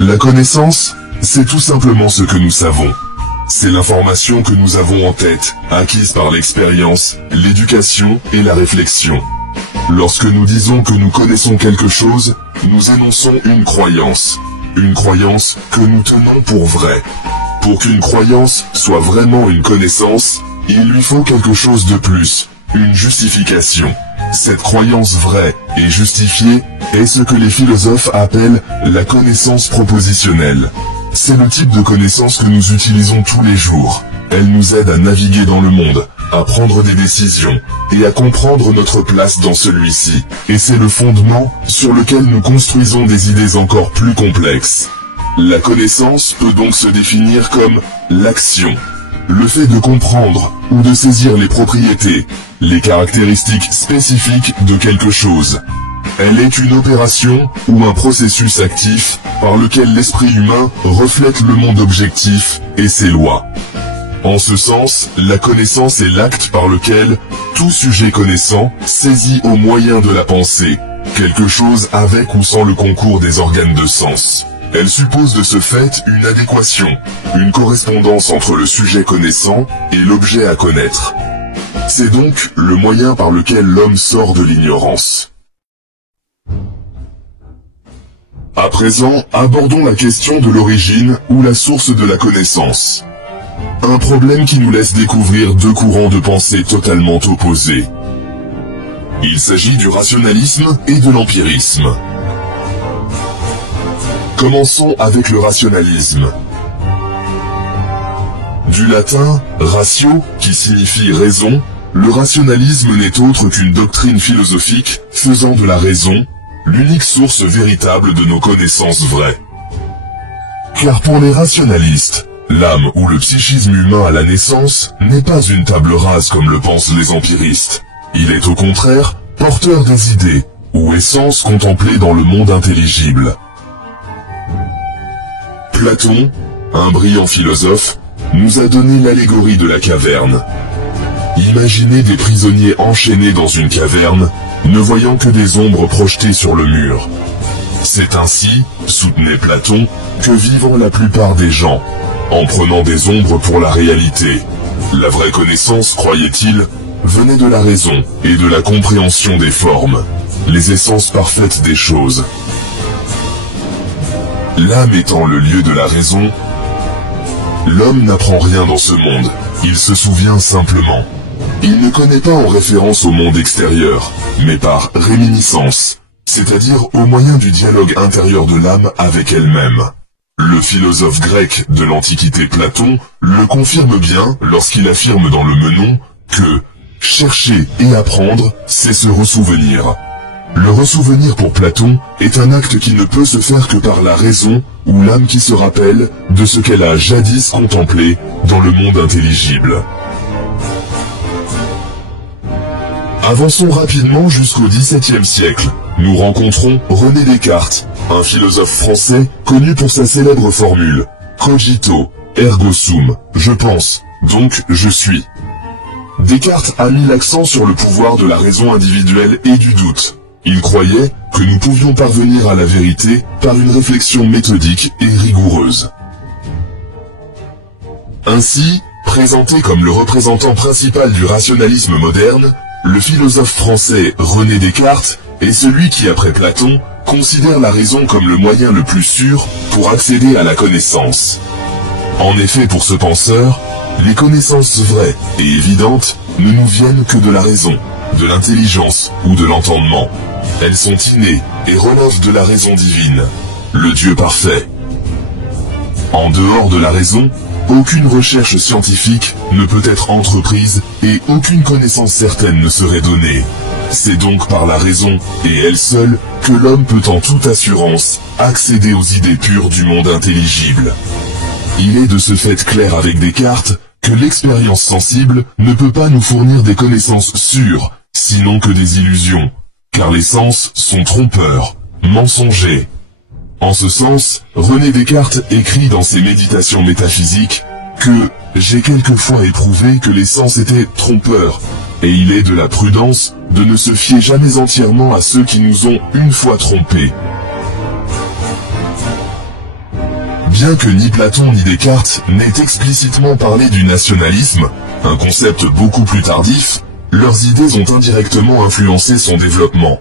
La connaissance, c'est tout simplement ce que nous savons. C'est l'information que nous avons en tête, acquise par l'expérience, l'éducation et la réflexion. Lorsque nous disons que nous connaissons quelque chose, nous énonçons une croyance. Une croyance que nous tenons pour vraie. Pour qu'une croyance soit vraiment une connaissance, il lui faut quelque chose de plus, une justification. Cette croyance vraie et justifiée est ce que les philosophes appellent la connaissance propositionnelle. C'est le type de connaissance que nous utilisons tous les jours. Elle nous aide à naviguer dans le monde, à prendre des décisions et à comprendre notre place dans celui-ci. Et c'est le fondement sur lequel nous construisons des idées encore plus complexes. La connaissance peut donc se définir comme l'action. Le fait de comprendre ou de saisir les propriétés, les caractéristiques spécifiques de quelque chose. Elle est une opération ou un processus actif par lequel l'esprit humain reflète le monde objectif et ses lois. En ce sens, la connaissance est l'acte par lequel tout sujet connaissant saisit au moyen de la pensée quelque chose avec ou sans le concours des organes de sens. Elle suppose de ce fait une adéquation, une correspondance entre le sujet connaissant et l'objet à connaître. C'est donc le moyen par lequel l'homme sort de l'ignorance. À présent, abordons la question de l'origine ou la source de la connaissance. Un problème qui nous laisse découvrir deux courants de pensée totalement opposés. Il s'agit du rationalisme et de l'empirisme. Commençons avec le rationalisme. Du latin « ratio » qui signifie raison, le rationalisme n'est autre qu'une doctrine philosophique faisant de la raison l'unique source véritable de nos connaissances vraies. Car pour les rationalistes, l'âme ou le psychisme humain à la naissance n'est pas une table rase comme le pensent les empiristes. Il est au contraire porteur des idées, ou essence contemplée dans le monde intelligible. Platon, un brillant philosophe, nous a donné l'allégorie de la caverne. Imaginez des prisonniers enchaînés dans une caverne, ne voyant que des ombres projetées sur le mur. C'est ainsi, soutenait Platon, que vivent la plupart des gens, en prenant des ombres pour la réalité. La vraie connaissance, croyait-il, venait de la raison et de la compréhension des formes, les essences parfaites des choses. L'âme étant le lieu de la raison, l'homme n'apprend rien dans ce monde, il se souvient simplement. Il ne connaît pas en référence au monde extérieur, mais par réminiscence, c'est-à-dire au moyen du dialogue intérieur de l'âme avec elle-même. Le philosophe grec de l'Antiquité Platon le confirme bien lorsqu'il affirme dans le Menon que « chercher et apprendre, c'est se ressouvenir ». Le ressouvenir pour Platon est un acte qui ne peut se faire que par la raison ou l'âme qui se rappelle de ce qu'elle a jadis contemplé dans le monde intelligible. Avançons rapidement jusqu'au XVIIe siècle. Nous rencontrons René Descartes, un philosophe français connu pour sa célèbre formule « Cogito, ergo sum », je pense, donc je suis. Descartes a mis l'accent sur le pouvoir de la raison individuelle et du doute. Il croyait que nous pouvions parvenir à la vérité par une réflexion méthodique et rigoureuse. Ainsi, présenté comme le représentant principal du rationalisme moderne, le philosophe français René Descartes est celui qui, après Platon, considère la raison comme le moyen le plus sûr pour accéder à la connaissance. En effet, pour ce penseur, les connaissances vraies et évidentes ne nous viennent que de la raison, de l'intelligence ou de l'entendement. Elles sont innées et relèvent de la raison divine, le Dieu parfait. En dehors de la raison, aucune recherche scientifique ne peut être entreprise et aucune connaissance certaine ne serait donnée. C'est donc par la raison, et elle seule, que l'homme peut en toute assurance accéder aux idées pures du monde intelligible. Il est de ce fait clair avec Descartes que l'expérience sensible ne peut pas nous fournir des connaissances sûres, sinon que des illusions, car les sens sont trompeurs, mensongers. En ce sens, René Descartes écrit dans ses méditations métaphysiques que « j'ai quelquefois éprouvé que les sens étaient trompeurs, et il est de la prudence de ne se fier jamais entièrement à ceux qui nous ont une fois trompés. » Bien que ni Platon ni Descartes n'aient explicitement parlé du nationalisme, un concept beaucoup plus tardif, leurs idées ont indirectement influencé son développement.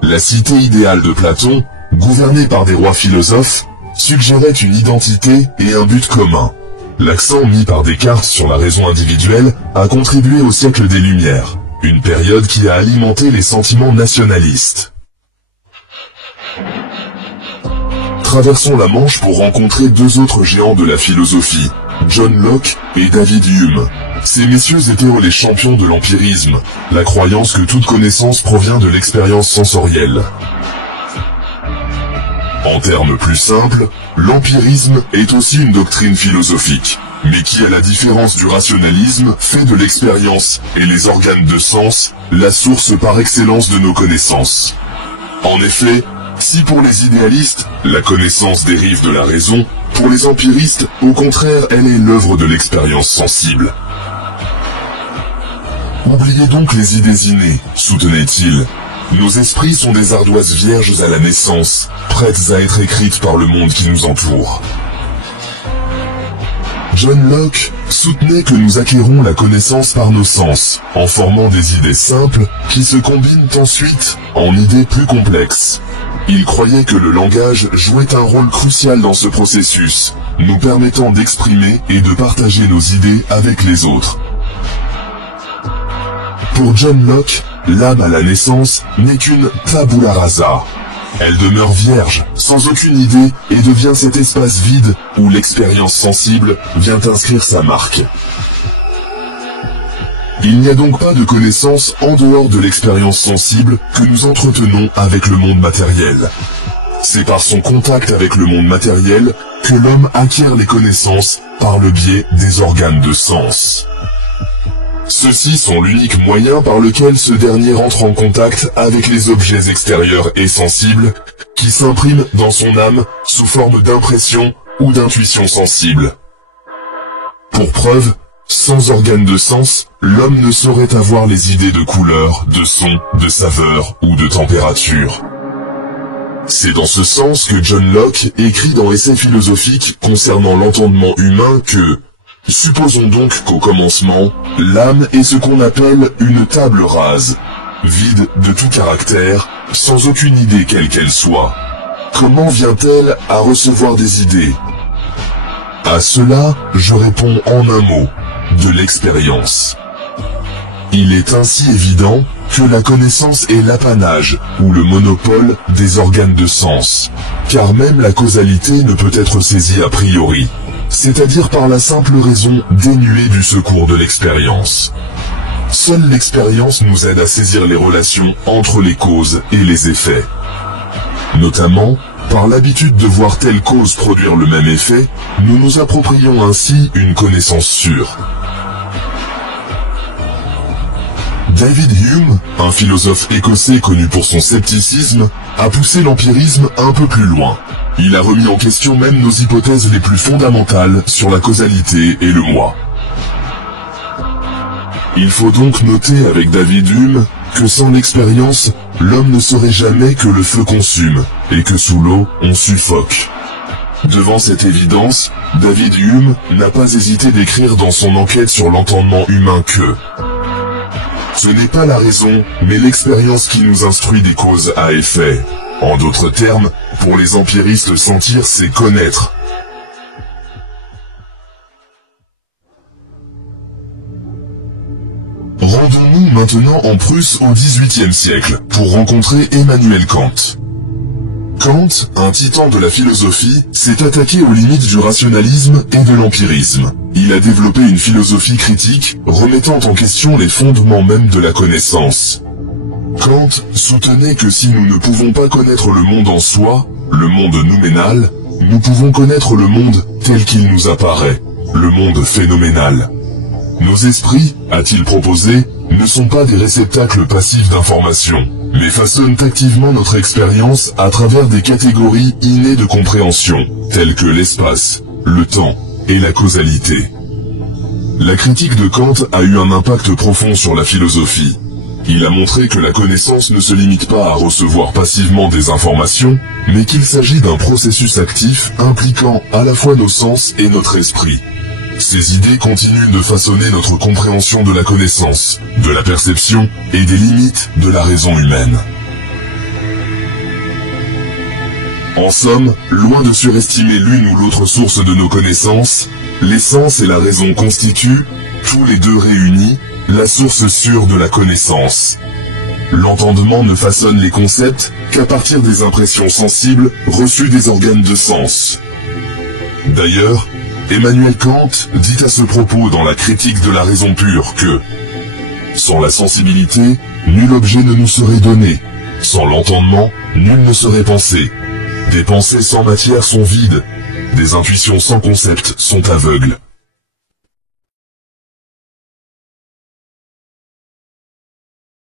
La cité idéale de Platon, gouvernée par des rois philosophes, suggérait une identité et un but commun. L'accent mis par Descartes sur la raison individuelle a contribué au siècle des Lumières, une période qui a alimenté les sentiments nationalistes. Traversons la Manche pour rencontrer deux autres géants de la philosophie, John Locke et David Hume. Ces messieurs étaient les champions de l'empirisme, la croyance que toute connaissance provient de l'expérience sensorielle. En termes plus simples, l'empirisme est aussi une doctrine philosophique, mais qui, à la différence du rationalisme, fait de l'expérience et les organes de sens la source par excellence de nos connaissances. En effet, si pour les idéalistes, la connaissance dérive de la raison, pour les empiristes, au contraire, elle est l'œuvre de l'expérience sensible. Oubliez donc les idées innées, soutenait-il. Nos esprits sont des ardoises vierges à la naissance, prêtes à être écrites par le monde qui nous entoure. John Locke soutenait que nous acquérons la connaissance par nos sens, en formant des idées simples qui se combinent ensuite en idées plus complexes. Il croyait que le langage jouait un rôle crucial dans ce processus, nous permettant d'exprimer et de partager nos idées avec les autres. Pour John Locke, l'âme à la naissance n'est qu'une tabula rasa. Elle demeure vierge, sans aucune idée, et devient cet espace vide où l'expérience sensible vient inscrire sa marque. Il n'y a donc pas de connaissance en dehors de l'expérience sensible que nous entretenons avec le monde matériel. C'est par son contact avec le monde matériel que l'homme acquiert les connaissances par le biais des organes de sens. Ceux-ci sont l'unique moyen par lequel ce dernier entre en contact avec les objets extérieurs et sensibles qui s'impriment dans son âme sous forme d'impression ou d'intuition sensible. Pour preuve, sans organes de sens, l'homme ne saurait avoir les idées de couleur, de son, de saveur ou de température. C'est dans ce sens que John Locke écrit dans Essais philosophiques concernant l'entendement humain que « Supposons donc qu'au commencement, l'âme est ce qu'on appelle une table rase, vide de tout caractère, sans aucune idée quelle qu'elle soit. Comment vient-elle à recevoir des idées ? À cela, je réponds en un mot, de l'expérience. Il est ainsi évident que la connaissance est l'apanage ou le monopole des organes de sens, car même la causalité ne peut être saisie a priori, c'est-à-dire par la simple raison dénuée du secours de l'expérience. Seule l'expérience nous aide à saisir les relations entre les causes et les effets. Notamment, par l'habitude de voir telle cause produire le même effet, nous nous approprions ainsi une connaissance sûre. David Hume, un philosophe écossais connu pour son scepticisme, a poussé l'empirisme un peu plus loin. Il a remis en question même nos hypothèses les plus fondamentales sur la causalité et le moi. Il faut donc noter avec David Hume que sans l'expérience, l'homme ne saurait jamais que le feu consume, et que sous l'eau, on suffoque. Devant cette évidence, David Hume n'a pas hésité d'écrire dans son enquête sur l'entendement humain que ce n'est pas la raison, mais l'expérience qui nous instruit des causes à effet. En d'autres termes, pour les empiristes, sentir, c'est connaître. Rendons-nous maintenant en Prusse au XVIIIe siècle, pour rencontrer Emmanuel Kant. Kant, un titan de la philosophie, s'est attaqué aux limites du rationalisme et de l'empirisme. Il a développé une philosophie critique, remettant en question les fondements même de la connaissance. Kant soutenait que si nous ne pouvons pas connaître le monde en soi, le monde nouménal, nous pouvons connaître le monde tel qu'il nous apparaît, le monde phénoménal. Nos esprits, a-t-il proposé, ne sont pas des réceptacles passifs d'informations, mais façonnent activement notre expérience à travers des catégories innées de compréhension, telles que l'espace, le temps et la causalité. La critique de Kant a eu un impact profond sur la philosophie. Il a montré que la connaissance ne se limite pas à recevoir passivement des informations, mais qu'il s'agit d'un processus actif impliquant à la fois nos sens et notre esprit. Ces idées continuent de façonner notre compréhension de la connaissance, de la perception et des limites de la raison humaine. En somme, loin de surestimer l'une ou l'autre source de nos connaissances, les sens et la raison constituent, tous les deux réunis, la source sûre de la connaissance. L'entendement ne façonne les concepts qu'à partir des impressions sensibles reçues des organes de sens. D'ailleurs, Emmanuel Kant dit à ce propos dans la Critique de la raison pure que « Sans la sensibilité, nul objet ne nous serait donné. Sans l'entendement, nul ne serait pensé. Des pensées sans matière sont vides. Des intuitions sans concept sont aveugles. »